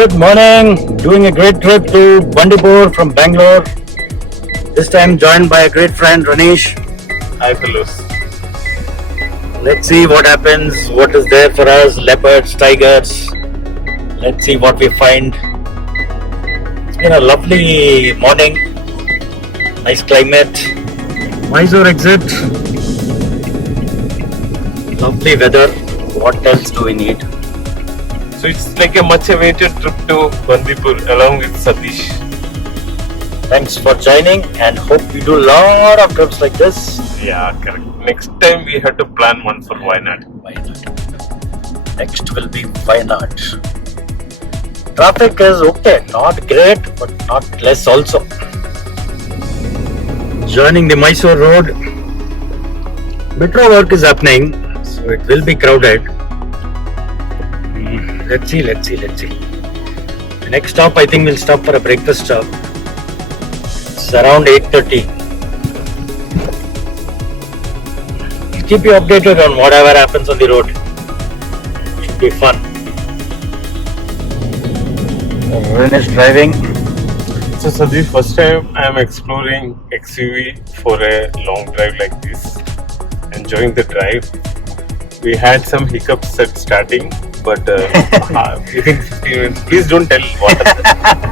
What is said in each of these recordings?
Good morning. Doing a great trip to Bandipur from Bangalore. This time joined by a great friend Ranish. Hi fellows. Let's see what happens. What is there for us? Leopards, tigers. Let's see what we find. It's been a lovely morning. Nice climate. Mysore exit. Lovely weather. What else do we need? So it's like a much awaited trip to Bandipur along with Satish. Thanks for joining and hope we do a lot of trips like this. Yeah, correct. Next time we have to plan one for Wayanad. Why not? Next will be Wayanad. Traffic is okay, not great, but not less also. Joining the Mysore road. Metro work is happening, so it will be crowded. Let's see. The next stop, I think we'll stop for a breakfast stop. It's around 8:30. I'll keep you updated on whatever happens on the road. Should be fun. When is driving? So Satish, first time I am exploring XUV for a long drive like this. Enjoying the drive. We had some hiccups at starting, but within 15 minutes, please don't tell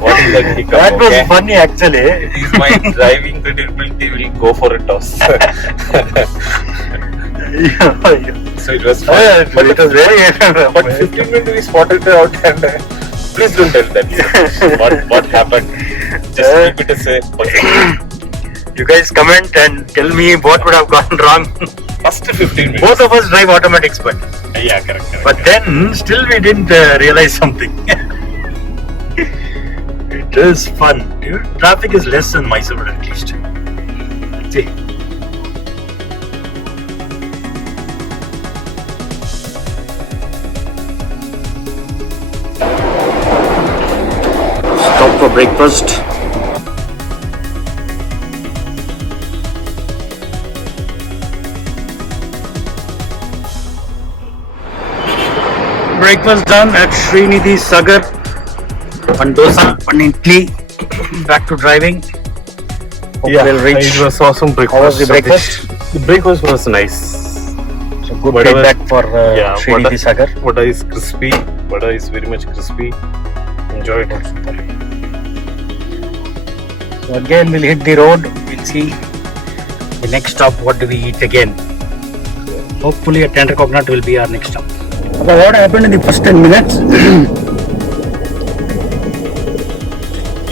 what is that hiccup. That was funny actually. It is my driving credibility will go for a toss. So it was fun. But it was very. But 15 minutes we spotted it out and please don't tell that. What happened? Just keep it as a positive. You guys comment and tell me what would have gone wrong. First 15 minutes. Both of us drive automatics, but Correct. But then still we didn't realize something. It is fun. Dude, traffic is less in Mysore at least. See. Stop for breakfast. Breakfast done at Srinidhi Sagar. One dosa, one idli. Back to driving. Hope we'll reach. It was awesome breakfast. How was the breakfast? The breakfast was nice. So good Whatever- feedback for Srinidhi Sagar. Vada is crispy. Vada is very much crispy. Enjoy it. So again we'll hit the road. We'll see the next stop. What do we eat again? Hopefully a tender coconut will be our next stop. But what happened in the first 10 minutes?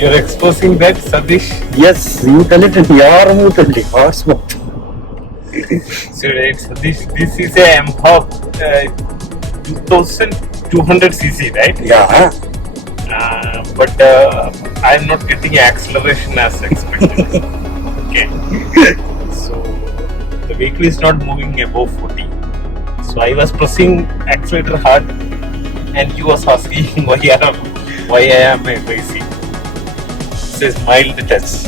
You're exposing that, Satish. Yes, you tell it in your mouth only, horse mouth. So this is a Mhawk 2200 cc, right? Yeah. But I'm not getting acceleration as expected. Okay. So the vehicle is not moving above 40. So I was pressing accelerator hard, and you was asking why I am racing. It says mild touch.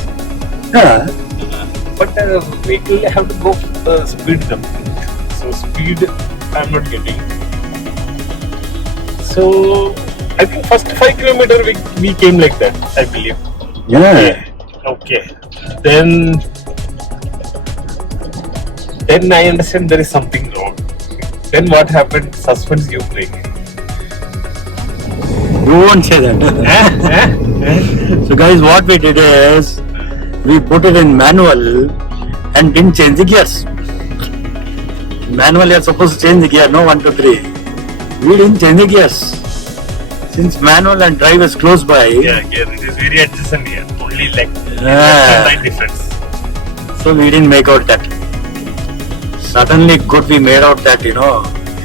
Yeah. But vehicle have to go speed jumping. So speed I'm not getting. So I think first 5 kilometer we came like that, I believe. Yeah. Okay. Then I understand there is something wrong. Then what happened? Suspense you break. You won't say that. So guys, what we did is we put it in manual and didn't change the gears. Manual you're supposed to change the gear, no 1, 2, 3. We didn't change the gears. Since manual and drive is close by. Yeah, it is very adjacent here. Only like line difference. So we didn't make out that. Suddenly could we made out that it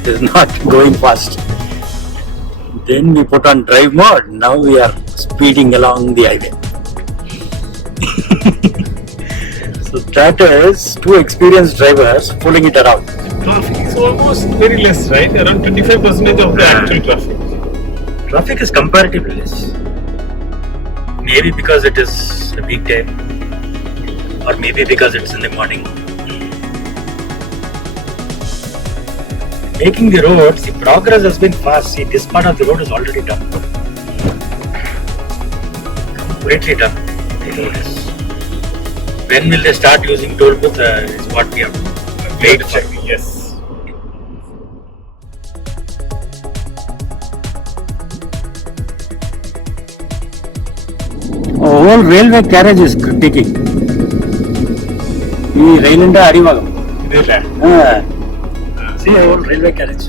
is not going fast. Then we put on drive mode. Now we are speeding along the highway. So that is two experienced drivers pulling it around. Traffic is almost very less, right? Around 25% of the actual traffic. Traffic is comparatively less. Maybe because it is a weekday, or maybe because it's in the morning. Making the roads, the progress has been fast. See, this part of the road is already done. completely done. The road is. When will they start using toll booth? Is what we have to wait for. Yes. Whole railway carriage is taking. ಈ ರೈಲಿಂದ ಅಡಿವಾಗ ಇದೆಲ್ಲ ಸಿ whole railway carriage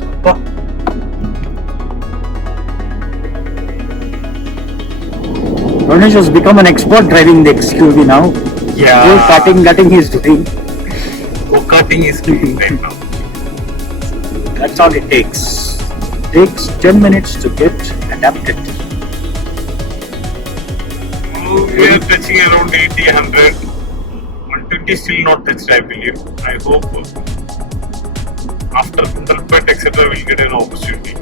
Ramesh has become an expert driving the XQV now. Yeah. Whole cutting he is doing. Go-karting is doing right now. That's all it takes. Takes 10 minutes to get adapted. We are touching around 80, 100. 120 still not touched, I believe. I hope after Gundalpet, etc., we'll get an opportunity.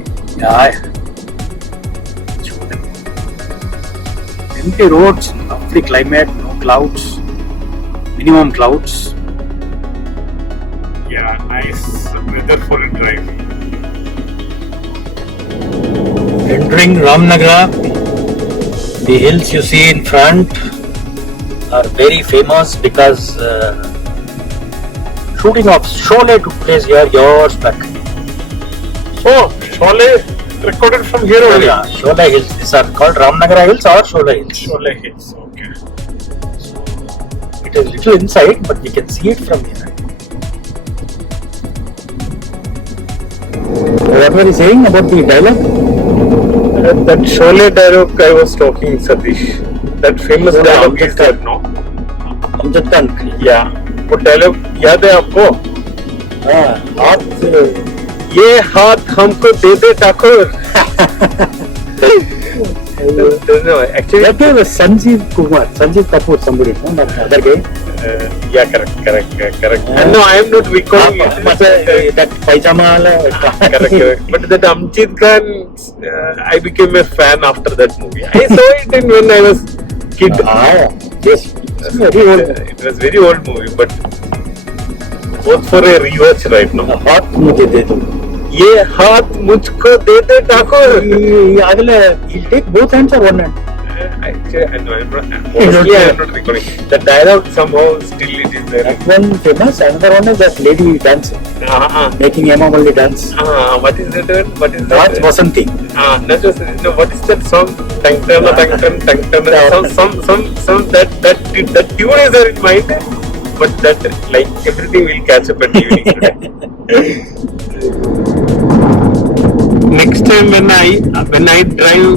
Yeah. Empty roads, lovely climate, no clouds, minimum clouds. Yeah, nice weather for a drive. Entering Ramnagar, the hills you see in front are very famous because shooting of Sholay took place here years back. Oh, Sholay recorded from here only. Yeah, Sholay Hills. These are called Ramnagar Hills or Sholay Hills. Sholay Hills, okay. It is little inside, but we can see it from here. What were you saying about the dialogue? That Sholay dialogue I was talking, Satish. That famous dialogue is there, no? Amjad Khan. Yeah. वो dialogue याद है आपको? हाथ ये हाथ हमको दे दे Thakur. No, actually, That guy was Sanjeev Kapoor, somebody, no? That other guy. yeah, correct. No, I am not recalling it. that pajama Correct. But that Amjad Khan, I became a fan after that movie. I saw it when I was kid. Yes. Very old. It was very old movie, but both for a rewatch right now. हाथ मुझे दे दो. ये हाथ मुझको दे दे ठाकुर. अगले he'll take both hands or one hand. Actually, I am not recalling. The dialogue somehow still it is there. That one famous. Another one is that lady dancing, making Emma Malli dance. What is that one? What is that? Raj Vasanti. Not just, no, what is that song? Tang tan. Some that tune is there in mind, but that like everything will catch up at evening today. Next time when I drive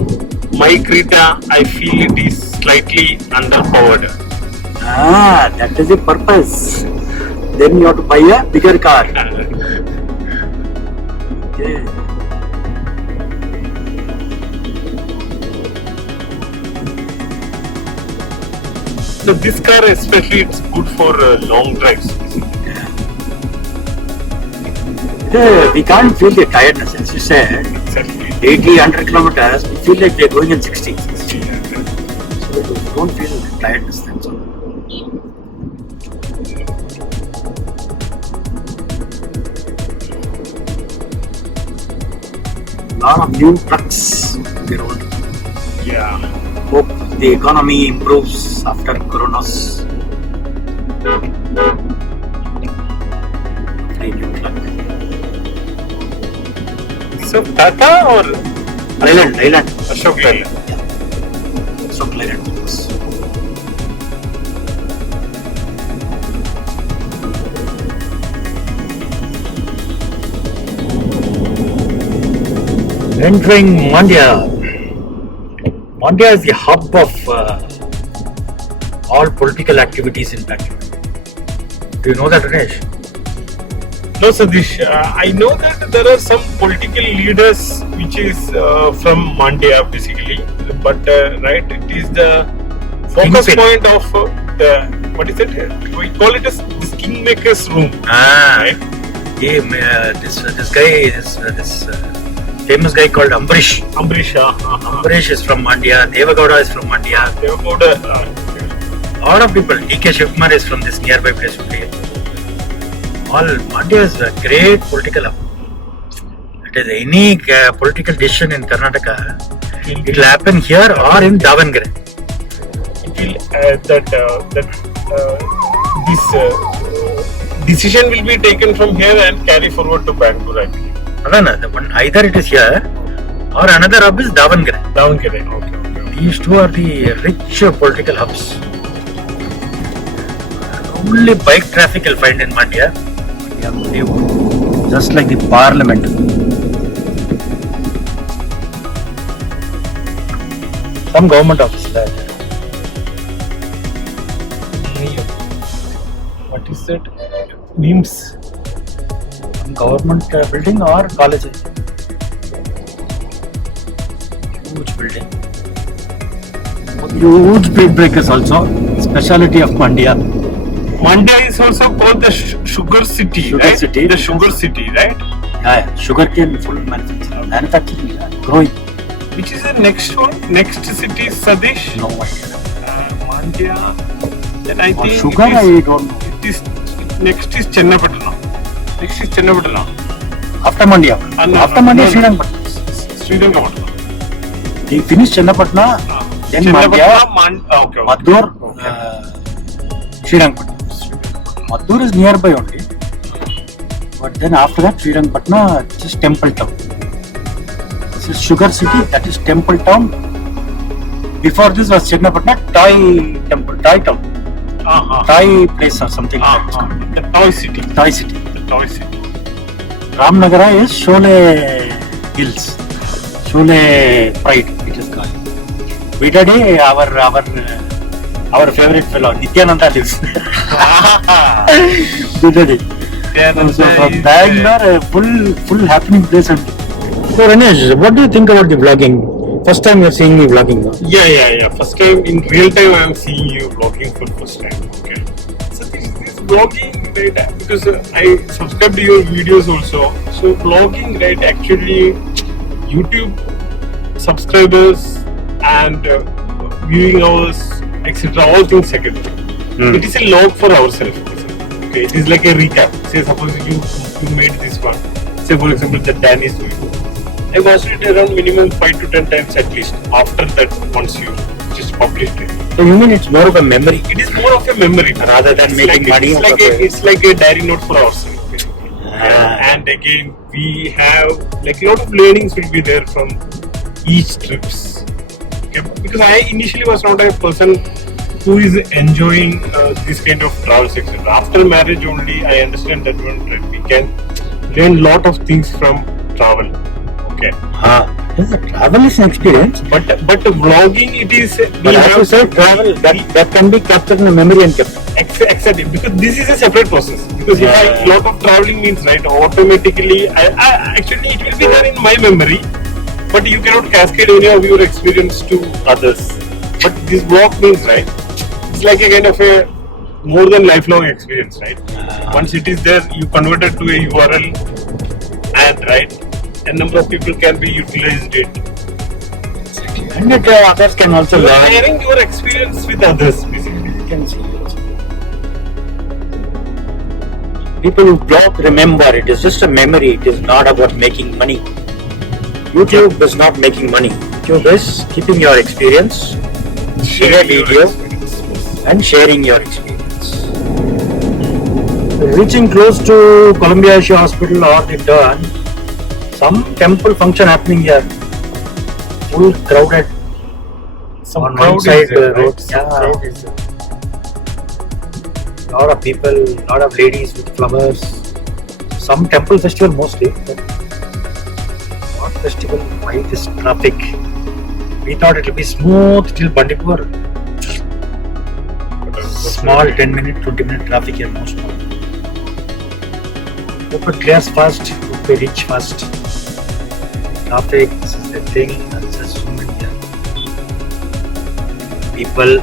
my Creta, I feel it is slightly underpowered. That is the purpose. Then you have to buy a bigger car. Okay. So this car especially, it's good for long drives. We can't feel the tiredness, as you said. Exactly. 80, 100 kilometers, we feel like they're going in 60. So we don't feel the tiredness, that's all. Lot of new trucks on the road. Yeah. Hope the economy improves after Corona's. Free new truck. So Tata or Leyland. Ashok Leyland? Ashok Leyland. Entering Mandya. Mandya is the hub of all political activities in Bangalore. Do you know that, Ramesh? No, Satish. I know that there are some political leaders which is from Mandya basically, but right, it is the focus Kingpin. point of the, what is it? We call it as this Kingmaker's room. Right? This guy is this famous guy called Ambarish. Ambarish. Ambarish is from Mandya. Devagowda is from Mandya. Devagowda. A lot of people. D.K. Shivkumar is from this nearby place only. All Mandya is a great political hub. It is any political decision in Karnataka, it will happen here or in Davangere. this decision will be taken from here and carry forward to Bangalore, I believe. The one, either it is here or another hub is Davangere. Davangere, okay. These two are the rich political hubs. Only bike traffic you'll find in Mandya. Just like the parliament. Some government office there. What is that? NIMS. Some government building or college. Huge building. Huge speed breakers also. Speciality of Mandya. Mandya is also called the sugar city, Sugar right? city. The sugar city, right? Yeah, sugarcane full manufacturing, growing. Which is the next one? Next city is Sadish? No idea. Mandya. Then I For think sugar, it is, I don't know. it is next is Chennapatna. After Mandya. After Mandya, Srirangapatna. Srirangapatna. They finished Chennapatna, then Mandya, Okay. Maddur, Srirangapatna. Maddur is nearby only. But then after that, Srirangapatna, it is Temple Town. This is Sugar City, that is Temple Town. Before this was Chennapatna, Toy Temple, Toy Town. Toy place or something like that. The toy city. Toy City. The toy city. Ramnagara is Sholay Hills. Sholay Pride, it is called. Vidade, our favorite fellow, Nityananda lives. Vidade. So from Bangalore, full happening place. So Ranesh, what do you think about the vlogging? First time you're seeing me vlogging now. Yeah. First time, in real time, I am seeing you vlogging for first time. Okay. So this vlogging, right? Because I subscribe to your videos also. So vlogging, right? Actually, YouTube subscribers and viewing hours, etc. All things secondary. It is a log for ourselves. Okay. It is like a recap. Say suppose you made this one. Say for example that Dan is doing. I watched it around minimum 5 to 10 times at least after that once you just published it. So you mean it's more of a memory? It is more of a memory Rather than It's making money It's out of it. it's like a diary note for ourselves. Basically. And again, we have like a lot of learnings will be there from each trips. Okay? Because I initially was not a person who is enjoying this kind of travels, etc. After marriage only, I understand that we can learn lot of things from travel. Okay. Travel is an experience. But vlogging it is. But as you said, travel that can be captured in a memory and kept. Exactly, because this is a separate process. Because if I lot of traveling means right, automatically, I actually it will be there in my memory, but you cannot cascade any of your experience to others. But this vlog means right, it's like a kind of a more than lifelong experience, right? Once it is there, you convert it to a URL, and right. A number of people can be utilized it. And others can also You are learn. sharing your experience with others, basically. You can see. People who blog, remember, it is just a memory. It is not about making money. YouTube is not making money. YouTube is keeping your experience in a Sharing your video experience. and sharing your experience. Reaching close to Columbia Asia Hospital or the turn, some temple function happening here. Full crowded. Some on crowd one side is there, road. right? Some crowd is there. Lot of people, lot of ladies with flowers. Some temple festival mostly. But not festival. Why this traffic? We thought it will be smooth till Bandipur. Small 10-minute, 20-minute traffic here most. Hope it clears fast. Hope we reach fast. Traffic, this is the thing. That's just so many here. People.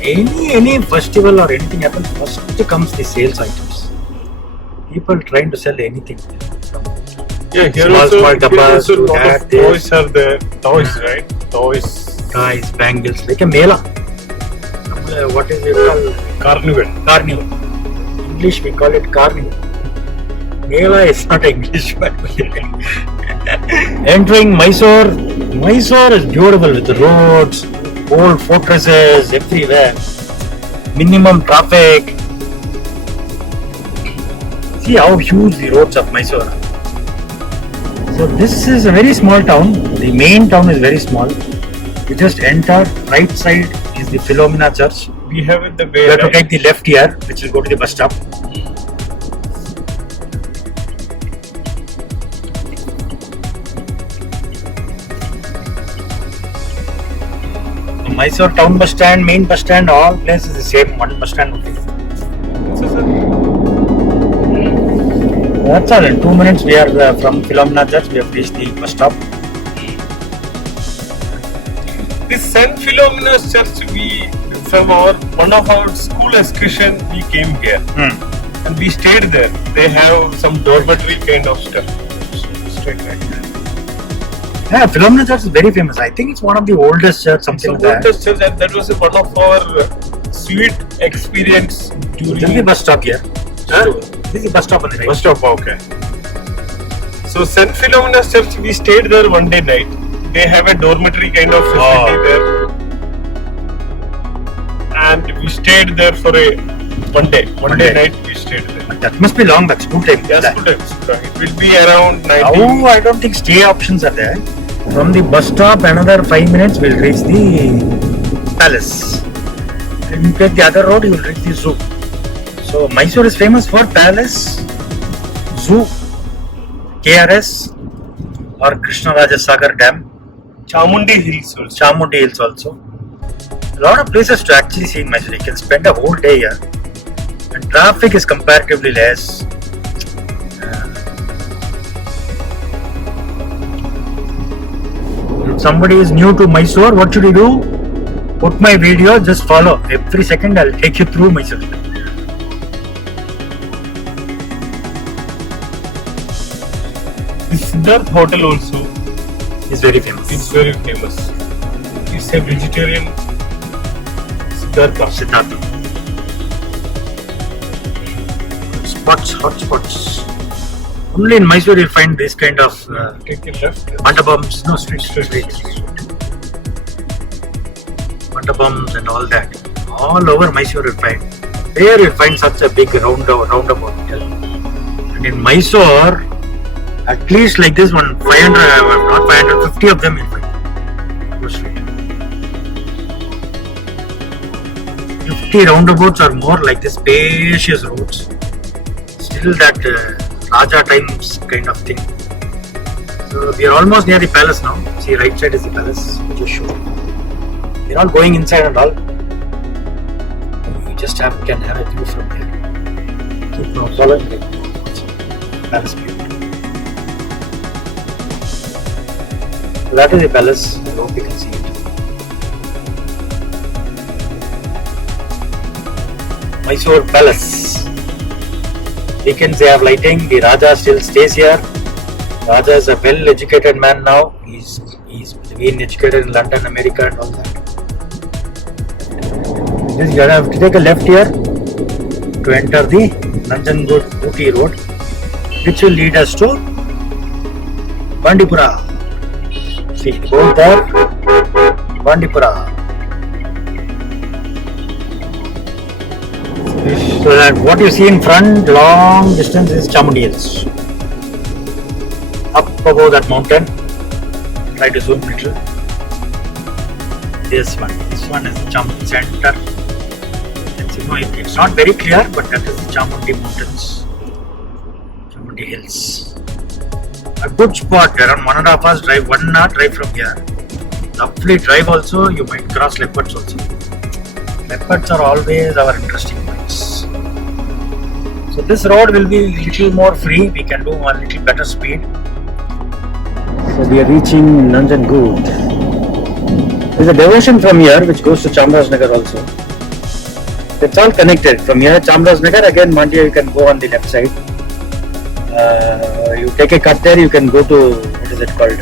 Any festival or anything happens, first comes the sales items. People trying to sell anything. Yeah, here Small also, dabbas here also to lot that, of toys are there. Toys, right? Toys. Guys, bangles, like a mela. What is it called? Carnival. Carnival. English we call it carnival. Mela is not English, but Entering Mysore. Mysore is beautiful with the roads, old fortresses everywhere. Minimum traffic. See how huge the roads of Mysore are. So this is a very small town. The main town is very small. You just enter. Right side is the Philomena Church. We have it the way. You have to right? take the left here, which will go to the bus stop. The Mysore town bus stand, main bus stand, all places the same. One bus stand only. So, sir, That's all. In 2 minutes, we are from Philomena Church. We have reached the bus stop. this St. Philomena's Church, we from one of our school excursion, we came here and we stayed there. They have some dormitory kind of stuff. Straight right. Yeah, Philomena Church is very famous. I think it's one of the oldest church, something So like that. church, and that was one of our sweet experience This is the during bus stop here. Huh? This is the bus stop on the right. bus stop. Okay. So St. Philomena's Church, we stayed there one day night. They have a dormitory kind of facility there, and we stayed there for one day. One day night we stayed there. But that must be long back, school time. Yes, That- school times. It will be around 19. Now I don't think stay options are there. From the bus stop, another 5 minutes we'll reach the palace. If you take the other road, you will reach the zoo. So Mysore is famous for palace, zoo, KRS or Krishnaraja Sagar Dam, Chamundi Hills also. Chamundi Hills also. A lot of places to actually see in Mysore. You can spend a whole day here. And traffic is comparatively less. If somebody is new to Mysore, what should you do? Put my video, just follow. Every second I'll take you through Mysore. The Siddharth Hotel also It's very famous. is very famous. It's a vegetarian Siddhartha. Siddhartha. Spots, hot spots. Only in Mysore you'll find this kind of Take a left. mandapams, no street. Straight. Mandapams and all that. All over Mysore you'll find. There you'll find such a big roundabout hotel. And in Mysore, at least like this one, 500, not 550 of them you'll find. Go straight. 50 roundabouts or more like this spacious roads. Still that Raja times kind of thing. So we are almost near the palace now. See, right side is the palace, which is shown. We are not going inside and all. You just can have a view from here. Keep on following the palace view. So that is the palace. I hope you can see it. Mysore Palace. Weekends they have lighting. The Raja still stays here. Raja is a well-educated man now. He's been educated in London, America, and all that. Just you have to take a left here to enter the Nanjangud Ooty Road, which will lead us to Bandipura. See, go there, Bandipura. So that what you see in front, long distance, is Chamundi Hills. Up above that mountain, try to zoom little. This one is the Chamundi center. It's not very clear, but that is the Chamundi mountains, Chamundi Hills. A good spot, around 1.5 hours drive, 1 hour drive from here. Lovely drive also, you might cross leopards also. Leopards are always our interesting points. So this road will be little more free, we can do a little better speed. So we are reaching Nanjangud. There is a diversion from here which goes to Chamarajanagar also. It's all connected. From here Chamarajanagar, again Mandya you can go on the left side. You take a cut there, you can go to, what is it called?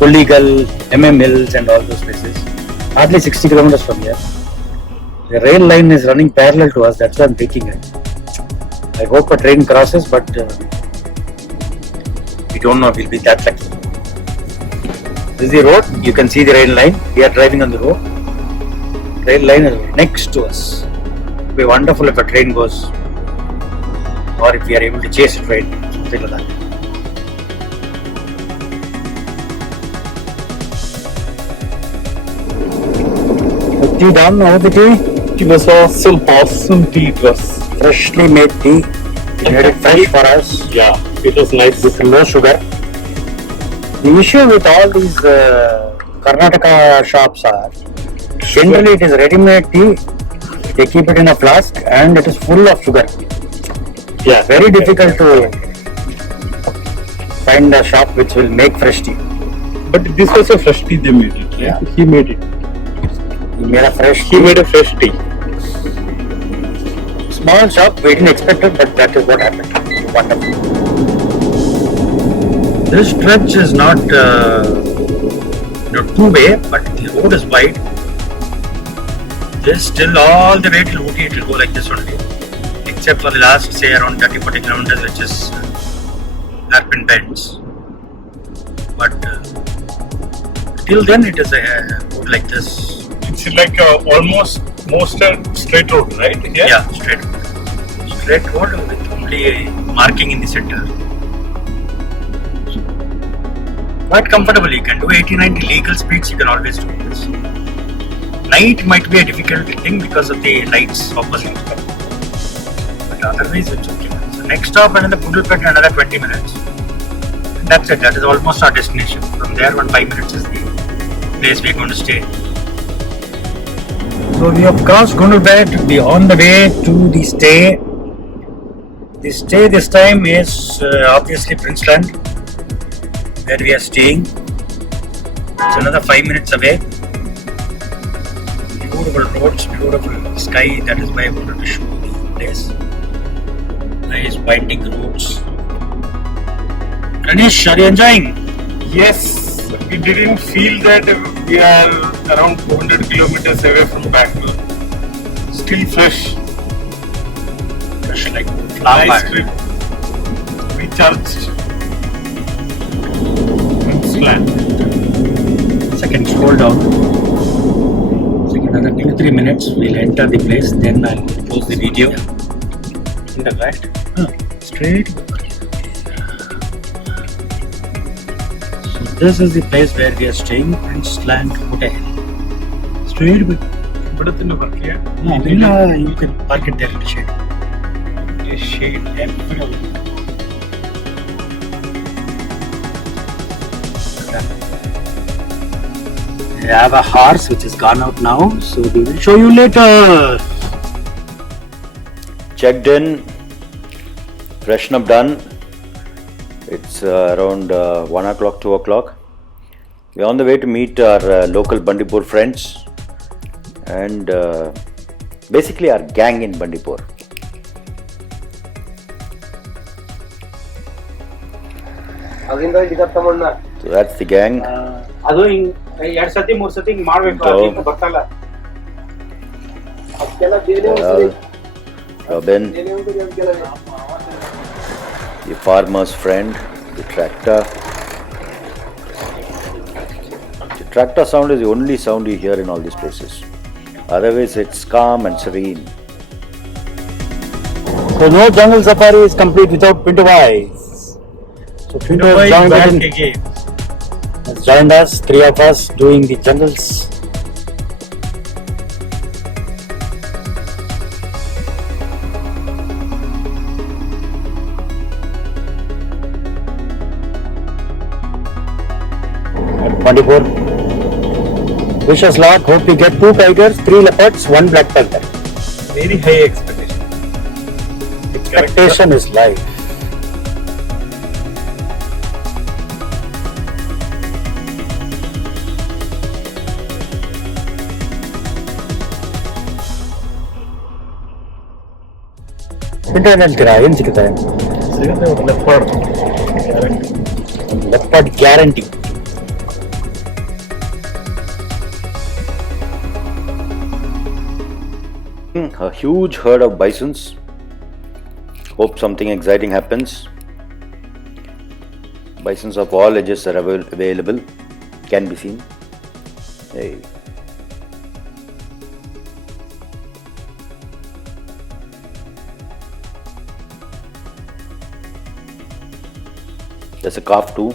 Kulligal, MM Hills and all those places. Hardly 60 kilometers from here. The rail line is running parallel to us, that's why I'm taking it. I hope a train crosses, but We don't know if we'll be that lucky. This is the road. You can see the rail line. We are driving on the road. Rail line is next to us. It would be wonderful if a train goes, or if we are able to chase a train, something like that. Tea done, how the tea? It was awesome tea. It was Freshly made tea. We made it fresh for us. yeah, it was nice. With no sugar. The issue with all these Karnataka shops are generally it is ready-made tea. They keep it in a flask and it is full of sugar. Yeah, Very difficult to find a shop which will make fresh tea. But this was a fresh tea they made it. Yeah. He made it. He made a fresh He tea. made a fresh tea. Small shop, we didn't expect it, but that is what happened. Wonderful. This stretch is not two-way, but the road is wide. This till all the way till Ooty, it will go like this only. Except for the last, say, around 30-40 kilometers, which is hairpin bends. But till then, it is a road like this. It's like almost a straight road, right? Yeah, straight road with only a marking in the center. Quite comfortable. You can do 80-90 legal speeds. You can always do this. Night might be a difficult thing because of the lights opposite. But otherwise, it's okay. So next stop, another Pudalpet, another 20 minutes. And that's it. That is almost our destination. From there, 5 minutes is the place we're going to stay. So we have crossed Gundlupet. We are on the way to the stay. The stay this time is obviously Princeland, where we are staying. It's another 5 minutes away. Beautiful roads, beautiful sky. That is why I wanted to show the place. Nice winding roads. Ganesh, are you enjoying? Yes, we didn't feel that we are around 200 kilometers away from Bangalore. Still fresh. Fresh like Nice flower. trip. Recharged. Queensland. Second, scroll down. Another 2-3 minutes. We'll enter the place. Then I'll close the video. In the right. Straight. So this is the place where we are staying, Princeland Hotel. Straight. But in the park here, You can park it there in the shade. a shade everywhere. We have a horse which has gone out now, so we will show you later. Checked in, freshen up done. It's around 1 o'clock, 2 o'clock. We're on the way to meet our local Bandipur friends and basically our gang in Bandipur. So that's the gang. ಅದು ಹಿಂಗ್ 2 ಸತಿ 3 ಸತಿ ಹಿಂಗ್ ಮಾಡ್ಬೇಕು ಹೌದು. ಅದಿನ್ನು ಗೊತ್ತಲ್ಲ Robin, the farmer's friend, the tractor. The tractor sound is the only sound you hear in all these places. Otherwise, it's calm and serene. So no jungle safari is complete without Pinto Bhai. So Pinto has joined us, 3 of us doing the jungles. Bandipur. Wish us luck. Hope we get 2 tigers, 3 leopards, 1 black panther. Very high expectation. Expectation is life. Internet ಹೇಳ್ತೀರಾ ಏನು ಸಿಗುತ್ತೆ leopard guarantee a huge herd of bisons. Hope something exciting happens. Bisons of all ages are available, can be seen. Hey. There's a calf too.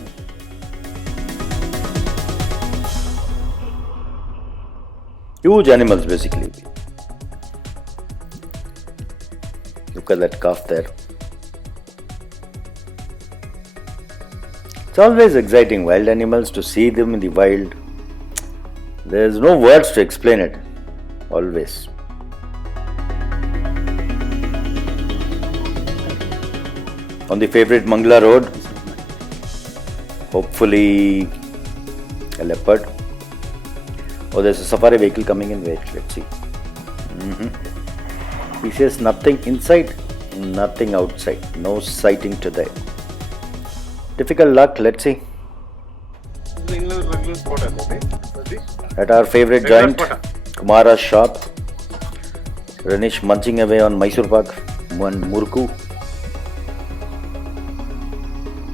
Huge animals basically. Look at that calf there. It's always exciting wild animals to see them in the wild. There's no words to explain it. Always. On the favorite Mangla road, hopefully a leopard. Oh, there's a safari vehicle coming in. Wait, let's see. He says nothing inside, nothing outside. No sighting today. Difficult luck, let's see. At our favorite joint, Kumara's shop. Renish munching away on Mysore Pak and Murku.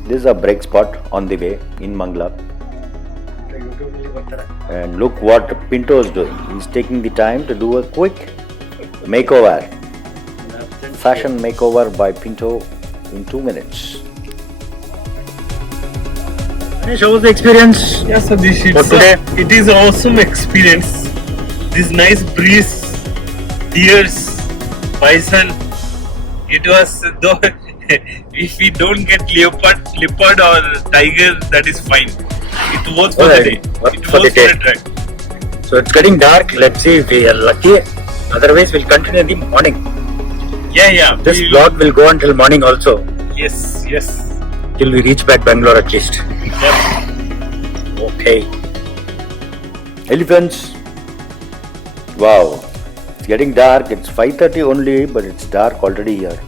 This is a break spot on the way in Mangla. And look what Pinto is doing. He's taking the time to do a quick makeover. Fashion makeover by Pinto in 2 minutes. How was the experience? Yes, Sadish, For today? it is an awesome experience. This nice breeze, deers, bison. It was though if we don't get leopard or tiger, that is fine. It was for the day. It was for the track. So it's getting dark. Let's see if we are lucky. Otherwise, we'll continue in the morning. Yeah. This vlog will go until morning also. Yes. Till we reach back Bangalore at least. Yes. Okay. Elephants. Wow. It's getting dark. It's 5:30 only, but it's dark already here.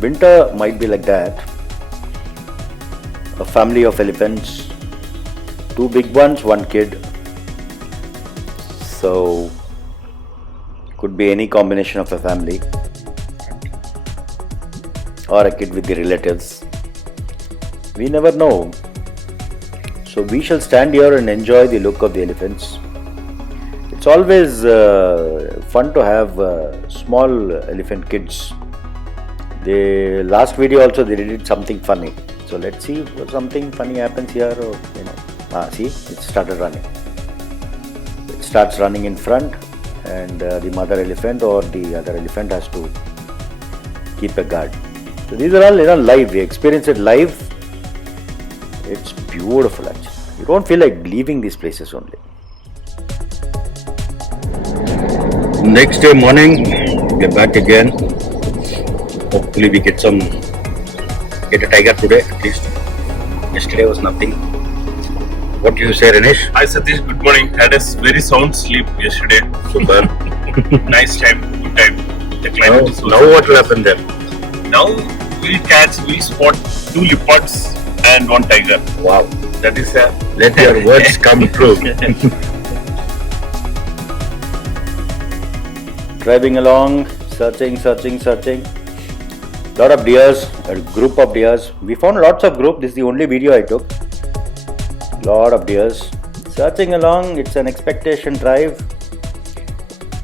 Winter might be like that. A family of elephants. 2 big ones, 1 kid. So, could be any combination of a family. Or a kid with the relatives. We never know. So we shall stand here and enjoy the look of the elephants. It's always fun to have small elephant kids. The last video also they did something funny. So let's see if something funny happens here. Or, see, it started running. It starts running in front, and the mother elephant or the other elephant has to keep a guard. So these are all live. We experience it live. It's beautiful actually. You don't feel like leaving these places only. Next day morning, we're back again. Hopefully we get a tiger today at least. Yesterday was nothing. What do you say, Renish? Hi Satish, good morning. Had a very sound sleep yesterday. Super. Nice time, good time. The climate is Now what will happen then? Now we'll spot 2 leopards and 1 tiger. Wow. That is Let your words come true. Driving along, searching. Lot of deers, a group of deers. We found lots of group. This is the only video I took. Lot of deers. Searching along, it's an expectation drive.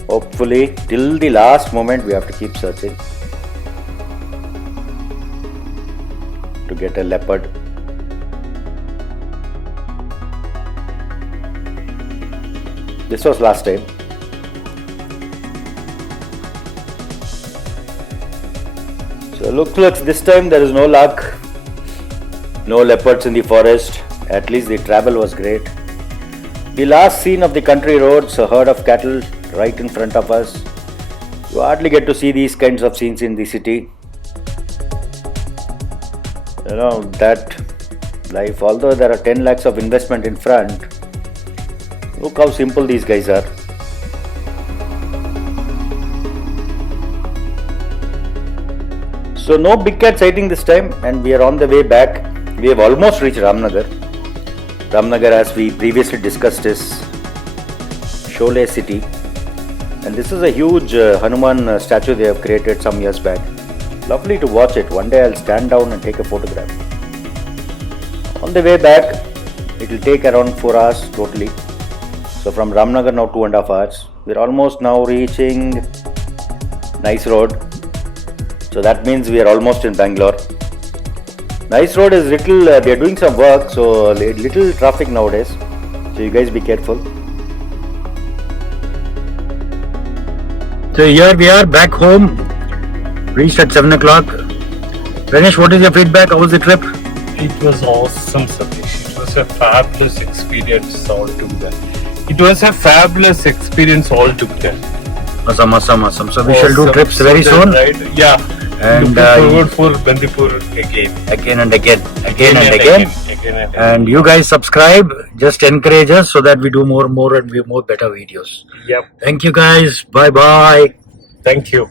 Hopefully, till the last moment we have to keep searching to get a leopard. This was last time. So looks this time there is no luck. No leopards in the forest. At least the travel was great. The last scene of the country roads, a herd of cattle right in front of us. You hardly get to see these kinds of scenes in the city. That life, although there are 10 lakhs of investment in front, look how simple these guys are. So no big cat sighting this time, and we are on the way back. We have almost reached Ramnagar. Ramnagar, as we previously discussed, is Sholay city, and this is a huge Hanuman statue they have created some years back. Lovely to watch it. One day I'll stand down and take a photograph. On the way back, it will take around 4 hours totally. So from Ramnagar now 2.5 hours. We're almost now reaching Nice Road. So that means we are almost in Bangalore. Nice Road is little, they are doing some work, so little traffic nowadays. So you guys be careful. So here we are back home. Reached at 7 o'clock. Ganesh, what is your feedback? How was the trip? It was awesome, Satish. It was a fabulous experience altogether. It was a fabulous experience altogether. Awesome. So we shall do trips very soon. Right? Yeah. And looking forward for Bandipur again. again and again. And you guys subscribe, just encourage us so that we do more and more better videos. Yep. Thank you guys. Bye bye. Thank you.